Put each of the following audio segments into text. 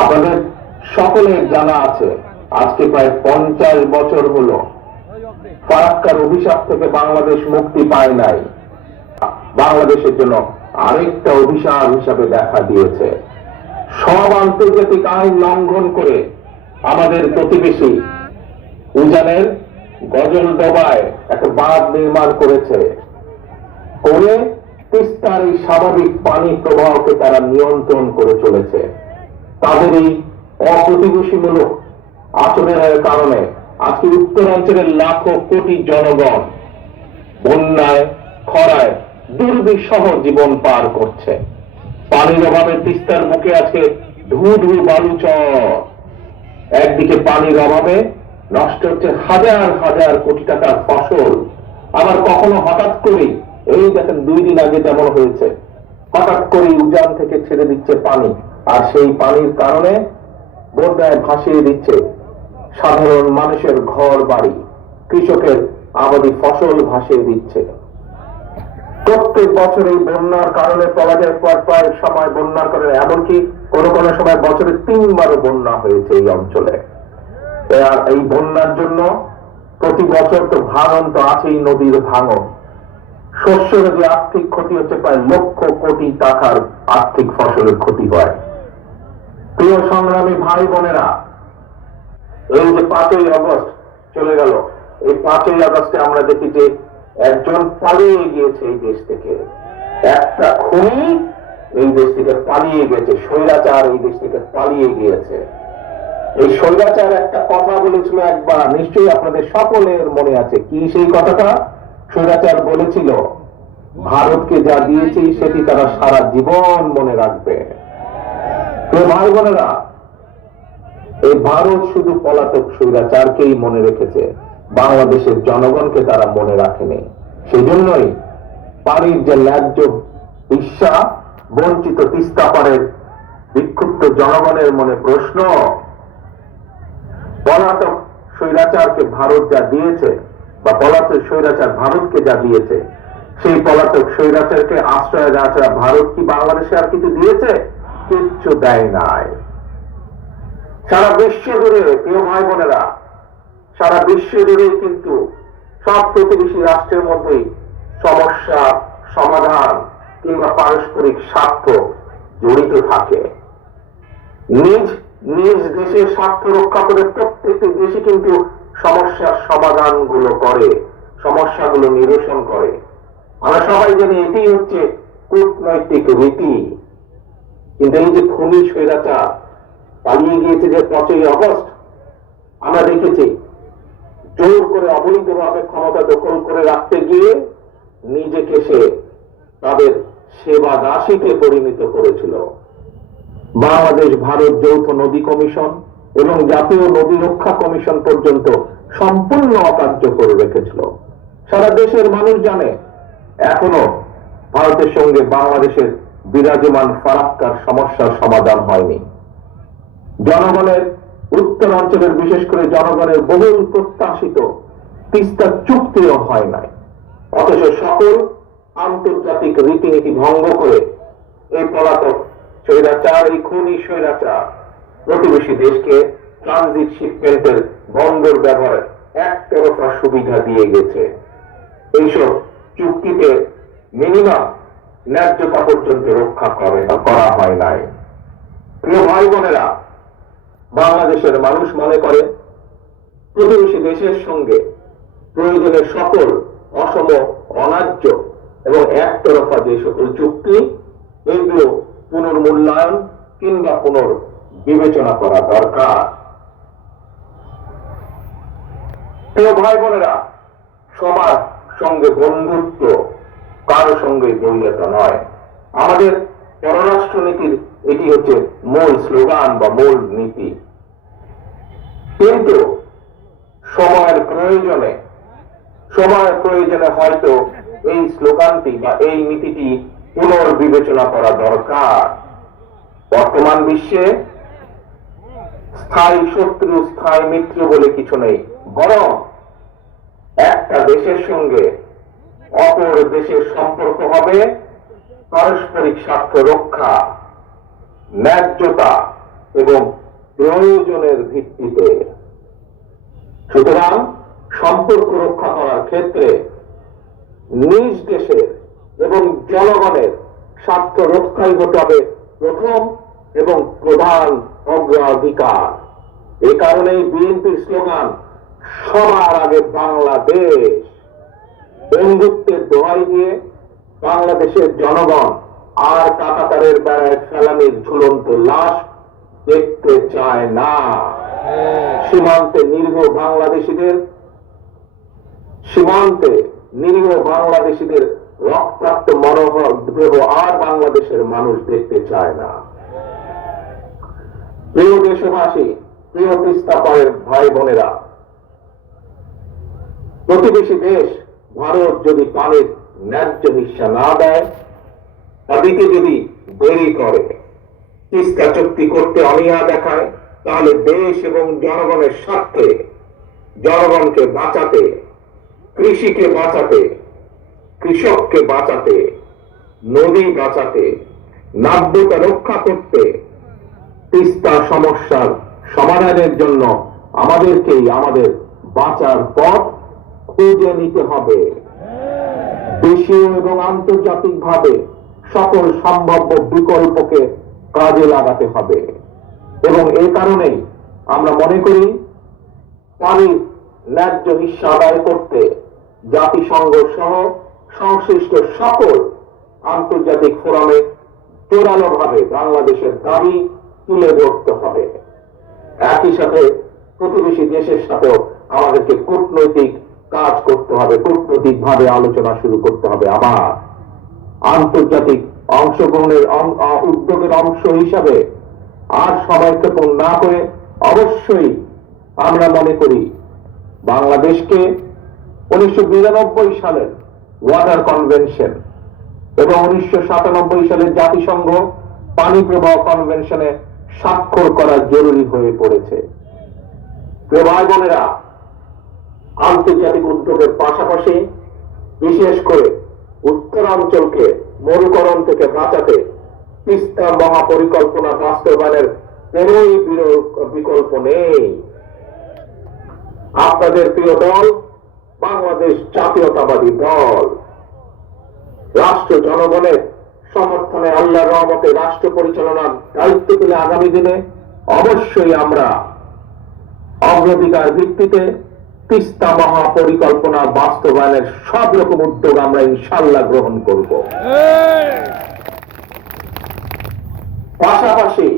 আপনাদের সকলের জানা আছে আজকে প্রায় 50 বছর হলো ফারাক্কার অভিশাপ থেকে বাংলাদেশ মুক্তি পায় নাই। বাংলাদেশের জন্য আরেকটা অভিশাপ হিসাবে দেখা দিয়েছে। সব আন্তর্জাতিক আইন লঙ্ঘন করে আমাদের প্রতিবেশী উজানের গজলডোবায় একটা বাঁধ নির্মাণ করেছে, করে তিস্তার এই স্বাভাবিক পানি প্রবাহকে তারা নিয়ন্ত্রণ করে চলেছে। তাদের এই অপ্রতিবেশীমূলক আচরণের কারণে আজকে উত্তরাঞ্চলের লাখো কোটি জনগণ বন্যায়, খরায় দুর্বিষহ জীবন পার করছে। পানির অভাবে তিস্তার বুকে আছে ধু ধু বালুচর। একদিকে পানির অভাবে নষ্ট হচ্ছে হাজার হাজার কোটি টাকার ফসল, আবার কখনো হঠাৎ করে এই দেখেন 2 দিন আগে যেমন হয়েছে, হঠাৎ করে উজান থেকে ছেড়ে দিচ্ছে পানি, আর সেই পানির কারণে বন্যায় ভাসিয়ে দিচ্ছে সাধারণ মানুষের ঘর বাড়ি, কৃষকের আবাদি ফসল ভাসিয়ে দিচ্ছে। প্রত্যেক বছর এই বন্যার কারণে বলা যায় প্রায় সময় বন্যার কারণে এমনকি কোন কোন সময় বছরে 3বারও বন্যা হয়েছে এই অঞ্চলে। আর এই বন্যার জন্য প্রতি বছর তো ভাঙন তো আছেই, নদীর ভাঙন। শস্যের যে আর্থিক ক্ষতি হচ্ছে প্রায় লক্ষ কোটি টাকার আর্থিক ফসলের ক্ষতি হয়। প্রিয় সংগ্রামী ভাই বোনেরা, এই যে 5ই আগস্ট চলে গেল, এই 5ই আগস্টে আমরা দেখি যে একজন পালিয়ে গিয়েছে এই দেশ থেকে, একটা খুনি এই দেশ থেকে পালিয়ে গেছে, স্বৈরাচার এই দেশ থেকে পালিয়ে গিয়েছে। এই স্বৈরাচার একটা কথা বলেছিল একবার, নিশ্চয়ই আপনাদের সকলের মনে আছে। কি সেই কথাটা? স্বৈরাচার বলেছিল, ভারতকে যা দিয়েছি সেটি তারা সারা জীবন মনে রাখবে। তো ভাই বোনেরা, এই ভারত শুধু পলাতক স্বৈরাচারকেই মনে রেখেছে, বাংলাদেশের জনগণকে তারা মনে রাখেনি। সেই জন্যই পানির যে ন্যায্য ঈর্ষা, বঞ্চিত তিস্তা পাড়ের বিক্ষুব্ধ জনগণের মনে প্রশ্ন, পলাতক স্বৈরাচারকে ভারত যা দিয়েছে, বা পলাতক স্বৈরাচার ভারতকে যা দিয়েছে, সেই পলাতক স্বৈরাচারকে আশ্রয় দেওয়া ছাড়া ভারত কি বাংলাদেশে আর কিছু দিয়েছে? কিচ্ছু দেয় নাই। সারা বিশ্ব জুড়ে, প্রিয় ভাই বোনেরা, সারা বিশ্ব জুড়ে কিন্তু সব প্রতিবেশী রাষ্ট্রের মধ্যেই সমস্যা সমাধান কিংবা পারস্পরিক স্বার্থ জড়িত থাকে। নিজ নিজ দেশের স্বার্থ রক্ষা করে প্রত্যেকটি দেশে কিন্তু সমস্যার সমাধান গুলো করে, সমস্যাগুলো নিরসন করে। আমরা সবাই জানি এটি হচ্ছে কূটনৈতিক রীতি। কিন্তু এই যে খুনি স্বৈরাচার পালিয়ে গিয়েছে যে 5ই আগস্ট, আমরা দেখেছি জোর করে অবৈধভাবে ক্ষমতা দখল করে রাখতে গিয়ে নিজেকে সে তাদের সেবা দাসীতে পরিণত করেছিল। বাংলাদেশ ভারত যৌথ নদী কমিশন এবং জাতীয় নদী রক্ষা কমিশন পর্যন্ত সম্পূর্ণ অকার্যকর রেখেছিল। সারা দেশের মানুষ জানে এখনো ভারতের সঙ্গে বাংলাদেশের বিরাজমান ফারাক্কার সমস্যার সমাধান হয়নি। জনগণের, উত্তরাঞ্চলের বিশেষ করে জনগণের বহুল প্রত্যাশিত তিস্তা চুক্তিও হয় নাই। অথচ সকল আন্তর্জাতিক রীতিনীতি ভঙ্গ করে এই পলাতক স্বৈরাচার, এই খুনি স্বৈরাচার প্রতিবেশী দেশকে ট্রানজিট শিপমেন্টের বন্দর ব্যবহার একতরফা সুবিধা দিয়ে গেছে। এইসব চুক্তিতে মিনিমাম ন্যায্যতা পর্যন্ত রক্ষা করা হয় নাই। প্রিয় ভাই বোনেরা, বাংলাদেশের মানুষ মনে করে প্রতিবেশী দেশের সঙ্গে প্রয়োজনের সকল অসম, অন্যায্য এবং একতরফা যে সকল চুক্তি, এগুলো পুনর্মূল্যায়ন কিংবা পুনর্বিবেচনা করা দরকার। প্রিয় ভাই বোনেরা, সবার সঙ্গে বন্ধুত্ব, কারো সঙ্গে বৈরিতা নয়। আমাদের পররাষ্ট্র নীতির এটি হচ্ছে মূল স্লোগান বা মূল নীতি। কিন্তু সময়ের প্রয়োজনে হয়তো এই স্লোগানটি বা এই নীতিটি পুনর্বিবেচনা করা দরকার। বর্তমান বিশ্বে স্থায়ী শত্রু, স্থায়ী মিত্র বলে কিছু নেই, বরং একটা দেশের সঙ্গে অপর দেশের সম্পর্ক হবে পারস্পরিক স্বার্থ রক্ষা, ন্যায্যতা এবং প্রয়োজনের ভিত্তিতে। সুতরাং সম্পর্ক রক্ষা করার ক্ষেত্রে নিজ দেশের এবং জনগণের স্বার্থ রক্ষাই হতে হবে প্রথম এবং প্রধান অগ্রাধিকার। এ কারণেই বিএনপির স্লোগান সবার আগে বাংলাদেশ। বন্ধুত্বের দোহাই দিয়ে বাংলাদেশের জনগণ আর কাঁটাতারের বেড়ায় ফেলানির ঝুলন্ত লাশ দেখতে চায় না। সীমান্তে নিরীহ বাংলাদেশিদের রক্তাক্ত মনোদেহ আর বাংলাদেশের মানুষ দেখতে চায় না। প্রিয় দেশবাসী, প্রিয় তিস্তা পাড়ের ভাই বোনেরা, প্রতিবেশী দেশ ভারত যদি পানির ন্যায্য হিস্সা না দেয়, তাদেরকে যদি দেরি করে, তিস্তা চুক্তি করতে অনীহা দেখায়, তাহলে দেশ এবং জনগণের স্বার্থে, জনগণকে বাঁচাতে, কৃষিকে বাঁচাতে, কৃষককে বাঁচাতে, নদী বাঁচাতে, নাব্যতা রক্ষা করতে, তিস্তা সমস্যার সমাধানের জন্য আমাদেরকেই আমাদের বাঁচার পথ খুঁজে নিতে হবে। দেশীয় এবং আন্তর্জাতিকভাবে সকল সম্ভাব্য বিকল্পকে কাজে লাগাতে হবে। এবং এই কারণেই আমরা মনে করি পানির ন্যায্য হিস্সা আদায় করতে জাতিসংঘ সহ সংশ্লিষ্ট সকল আন্তর্জাতিক ফোরামে জোরালোভাবে বাংলাদেশের দাবি তুলে ধরতে হবে। একই সাথে প্রতিবেশী দেশের সাথেও আমাদেরকে কূটনৈতিক কাজ করতে হবে, কূটনৈতিকভাবে আলোচনা শুরু করতে হবে। আবার আন্তর্জাতিক অংশগ্রহণের উদ্যোগের অংশ হিসাবে আর সময়ক্ষেপণ না করে অবশ্যই আমরা মনে করি বাংলাদেশকে 1992 সালের ওয়াটার কনভেনশন এবং 1997 সালের জাতিসংঘ পানি প্রবাহ কনভেনশনে স্বাক্ষর করা জরুরি হয়ে পড়েছে। প্রিয় ভাই বোনেরা, আন্তর্জাতিক উদ্যোগের পাশাপাশি বিশেষ করে উত্তরাঞ্চলকে মরুকরণ থেকে বাঁচাতে তিস্তা মহাপরিকল্পনা বাস্তবায়নের কোনই বিকল্প নেই। আপনাদের প্রিয় দল বাংলাদেশ জাতীয়তাবাদী দল রাষ্ট্র জনগণের সমর্থনে আল্লাহর রহমতে রাষ্ট্র পরিচালনার দায়িত্ব পেলে আগামী দিনে অবশ্যই আমরা অগ্রাধিকার ভিত্তিতে তিস্তা মহাপরিকল্পনা বাস্তবায়নের সব রকম উদ্যোগ আমরা ইনশাআল্লাহ গ্রহণ করব। পাশাপাশি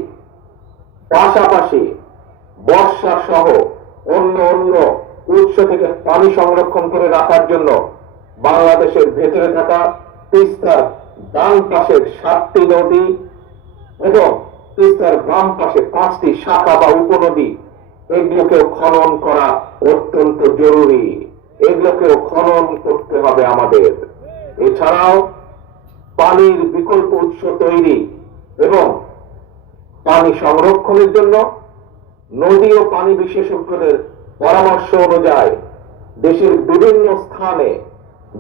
বর্ষা সহ অন্য উৎস থেকে পানি সংরক্ষণ করে রাখার জন্য বাংলাদেশের ভেতরে থাকা তিস্তার ডান পাশের 7টি নদী এবং তিস্তার বাম পাশে 5টি শাখা বা উপনদী, এগুলোকেও খনন করা অত্যন্ত জরুরি। এগুলোকেও খনন করতে হবে আমাদের। এছাড়াও পানির বিকল্প উৎস তৈরি এবং পানি সংরক্ষণের জন্য নদী ও পানি বিশেষজ্ঞদের পরামর্শ অনুযায়ী দেশের বিভিন্ন স্থানে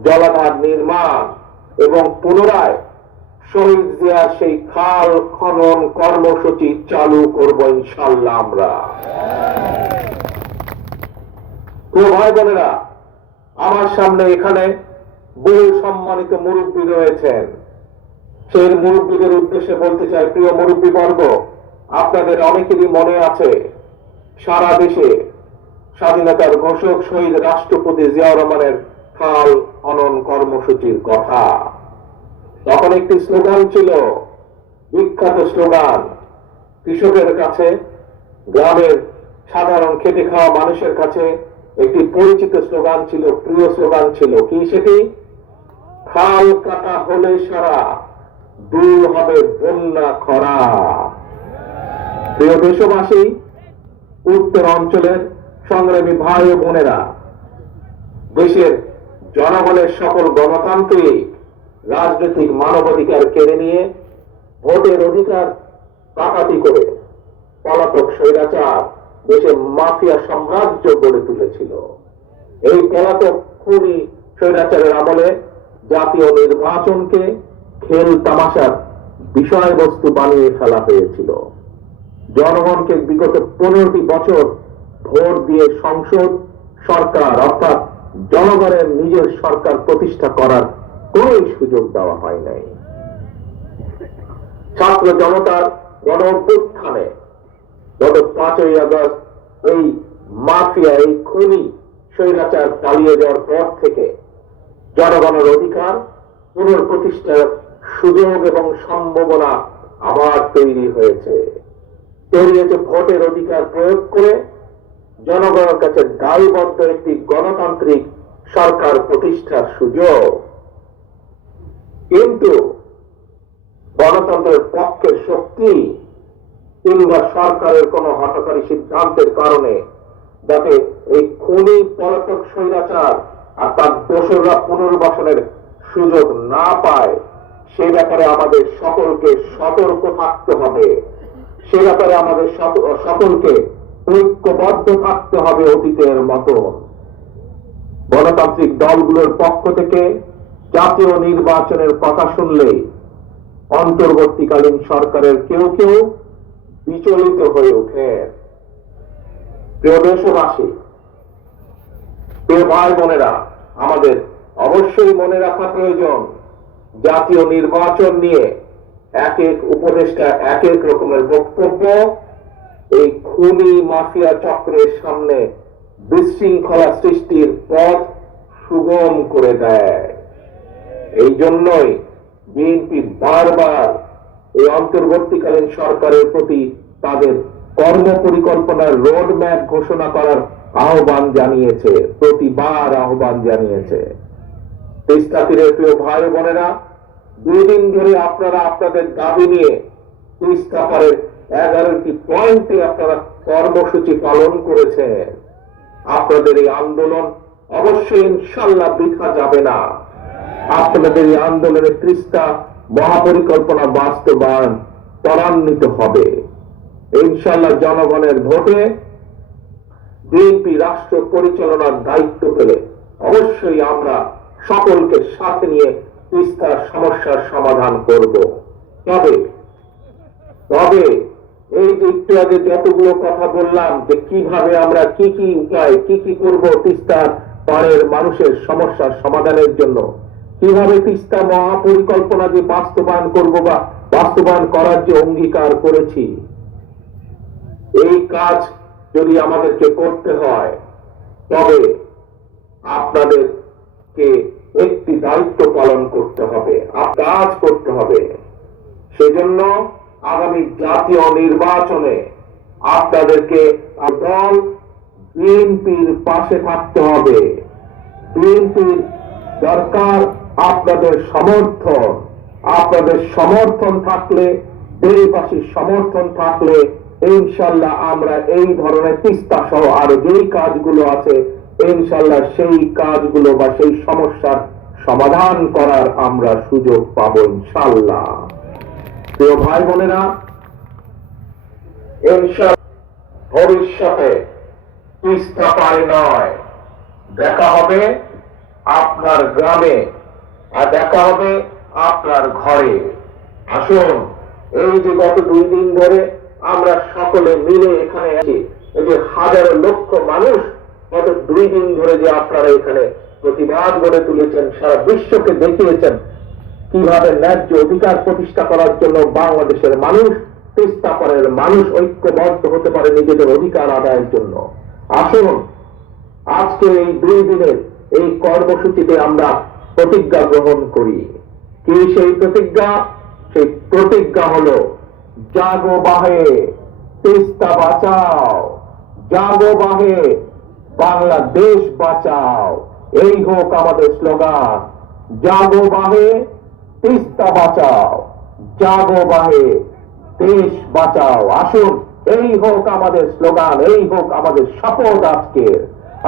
জলাধার নির্মাণ এবং পুনরায় শহীদ জিয়ার সেই খাল খনন কর্মসূচি চালু করব ইনশাআল্লাহ আমরা। ভাই বোনেরা, আমার সামনে এখানে বহু সম্মানিত মুরব্বী রয়েছেন। সেই মুরব্বীদের উদ্দেশ্যে বলতে চাই, প্রিয় মুরব্বী বর্গ, আপনাদের অনেকেরই মনে আছে সারা দেশে স্বাধীনতার ঘোষক শহীদ রাষ্ট্রপতি জিয়াউর রহমানের খাল খনন কর্মসূচির কথা। তখন একটি স্লোগান ছিল, বিখ্যাত স্লোগান, কৃষকের কাছে, গ্রামের সাধারণ খেটে খাওয়া মানুষের কাছে একটি পরিচিত স্লোগান ছিল, প্রিয় স্লোগান ছিল। কি সেটি? খাল কাটা হলে সারা, দূর হবে বন্যা খরা। প্রিয় দেশবাসী, উত্তর অঞ্চলের সংগ্রামী ভাই ও বোনেরা, দেশের জনগণের সকল গণতান্ত্রিক রাজনৈতিক মানবাধিকার কেড়ে নিয়ে ভোটের অধিকার ডাকাতি করে পলাতক স্বৈরাচার দেশে মাফিয়া সাম্রাজ্য গড়ে তুলেছিল। এই পলাতক খুনি স্বৈরাচারের আমলে জাতীয় নির্বাচনকে খেল তামাশার বিষয়বস্তু বানিয়ে ফেলা হয়েছিল। জনগণকে বিগত 15টি বছর ভোট দিয়ে সংসদ সরকার অর্থাৎ জনগণের নিজের সরকার প্রতিষ্ঠা করার কোন সুযোগ দেওয়া হয় নাই। ছাত্র জনতার গণ অভ্যুত্থানে গত 5ই আগস্ট এই মাফিয়া, এই খুনি স্বৈরাচার পালিয়ে যাওয়ার পর থেকে জনগণের অধিকার পুনঃপ্রতিষ্ঠার সুযোগ এবং সম্ভাবনা আবার তৈরি হয়েছে। ভোটের অধিকার প্রয়োগ করে জনগণের কাছে দায়বদ্ধ একটি গণতান্ত্রিক সরকার প্রতিষ্ঠার সুযোগ। কিন্তু গণতন্ত্রের পক্ষের শক্তি কিংবা সরকারের কোন হঠকারী সিদ্ধান্তের কারণে যাতে এই খুনি পলাতক স্বৈরাচার আর তার দোসররা পুনর্বাসনের সুযোগ না পায়, সে ব্যাপারে আমাদের সকলকে সতর্ক থাকতে হবে। সে ব্যাপারে আমাদের সকলকে ঐক্যবদ্ধ থাকতে হবে অতীতের মতো। গণতান্ত্রিক দলগুলোর পক্ষ থেকে জাতীয় নির্বাচনের কথা শুনলেই অন্তর্বর্তীকালীন সরকারের কেউ কেউ বিচলিত হয়ে ওঠে। প্রিয় দেশবাসী, প্রিয় ভাই বোনেরা, আমাদের অবশ্যই মনে রাখা প্রয়োজন, জাতীয় নির্বাচন নিয়ে এক এক উপদেষ্টা এক এক রকমের বক্তব্য এই খুনি মাফিয়া চক্রের সামনে বিশৃঙ্খলা সৃষ্টির পথ সুগম করে দেয়। এই জন্যই বিএনপি বারবার এই অন্তর্বর্তীকালীন সরকারের প্রতি তাদের কর্ম পরিকল্পনার রোড ম্যাপ ঘোষণা করার আহ্বান জানিয়েছে, প্রতিবার আহ্বান জানিয়েছে। তিস্তা তীরের প্রিয় ভাই বোনেরা, 2 দিন ধরে আপনারা আপনাদের দাবি নিয়ে তিস্তা পারের 11টি পয়েন্টে আপনারা কর্মসূচি পালন করেছেন। আপনাদের এই আন্দোলন অবশ্যই ইনশাল্লাহ বৃথা যাবে না। আপনাদের এই আন্দোলনের তিস্তা মহাপরিকল্পনা বাস্তবায়ন ত্বরান্বিত হবে ইনশাল্লাহ। জনগণের ভোটে বিএনপি রাষ্ট্র পরিচালনার দায়িত্ব পেলে অবশ্যই আমরা সকলকে সাথে নিয়ে তিস্তার সমস্যার সমাধান করব। তবে এই যে একটু আগে যতগুলো কথা বললাম যে কিভাবে আমরা কি কি উপায় কি করব তিস্তার পাড়ের মানুষের সমস্যার সমাধানের জন্য, কিভাবে তিস্তা মহাপরিকল্পনা যে বাস্তবায়ন করব বা বাস্তবায়ন করার যে অঙ্গীকার করেছি, এই কাজ যদি আমাদেরকে করতে হয় তবে আপনাদেরকে একটি দায়িত্ব পালন করতে হবে, কাজ করতে হবে। সেজন্য আগামী জাতীয় নির্বাচনে আপনাদেরকে দল বিএনপির পাশে থাকতে হবে। বিএনপির দরকার আপনাদের সমর্থন। আপনাদের সমর্থন থাকলে, দেশবাসীর সমর্থন থাকলে ইনশাল্লাহ আমরা এই ধরনের তিস্তা সহ আরো যেই কাজগুলো আছে ইনশাল্লাহ সেই কাজগুলো বা সেই সমস্যার সমাধান করার আমরা সুযোগ পাবো ইনশাল্লাহ। প্রিয় ভাই বোনেরা, ইনশাল্লাহ ভবিষ্যতে তিস্তা পারে নয়, দেখা হবে আপনার গ্রামে আর দেখা হবে আপনার ঘরে। আসুন, এই যে গত 2 দিন ধরে আমরা সকলে মিলে এখানে আছি, এই যে হাজারো লক্ষ মানুষ গত 2 দিন ধরে যে আপনারা এখানে প্রতিবাদ গড়ে তুলেছেন, সারা বিশ্বকে দেখিয়েছেন কিভাবে ন্যায্য অধিকার প্রতিষ্ঠা করার জন্য বাংলাদেশের মানুষ, তিস্তা পারের মানুষ ঐক্যবদ্ধ হতে পারে নিজেদের অধিকার আদায়ের জন্য। আসুন, আজকে এই 2 দিনের এই কর্মসূচিতে আমরা প্রতিজ্ঞা গ্রহণ করি। কি সেই প্রতিজ্ঞা? সেই প্রতিজ্ঞা হলো জাগো বাহে তিস্তা বাঁচাও, জাগো বাহে বাংলাদেশ বাঁচাও। এই হোক আমাদের স্লোগান, জাগো বাহে তিস্তা বাঁচাও, জাগো বাহে দেশ বাঁচাও। আসুন, এই হোক আমাদের স্লোগান, এই হোক আমাদের শপথ আজকে।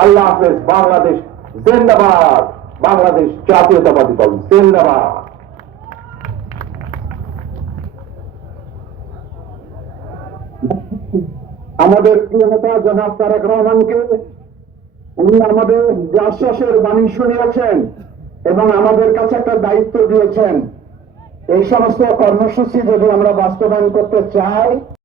আল্লাহ হাফেজ। বাংলাদেশ জিন্দাবাদ, বাংলাদেশ জাতীয়তাবাদী দল জিন্দাবাদ। আমাদের প্রিয় নেতা জনাব তারেক রহমানকে উনি আমাদের আশ্বাসের বাণী শুনিয়েছেন এবং আমাদের কাছে একটা দায়িত্ব দিয়েছেন। এই সমস্ত কর্মসূচি যদি আমরা বাস্তবায়ন করতে চাই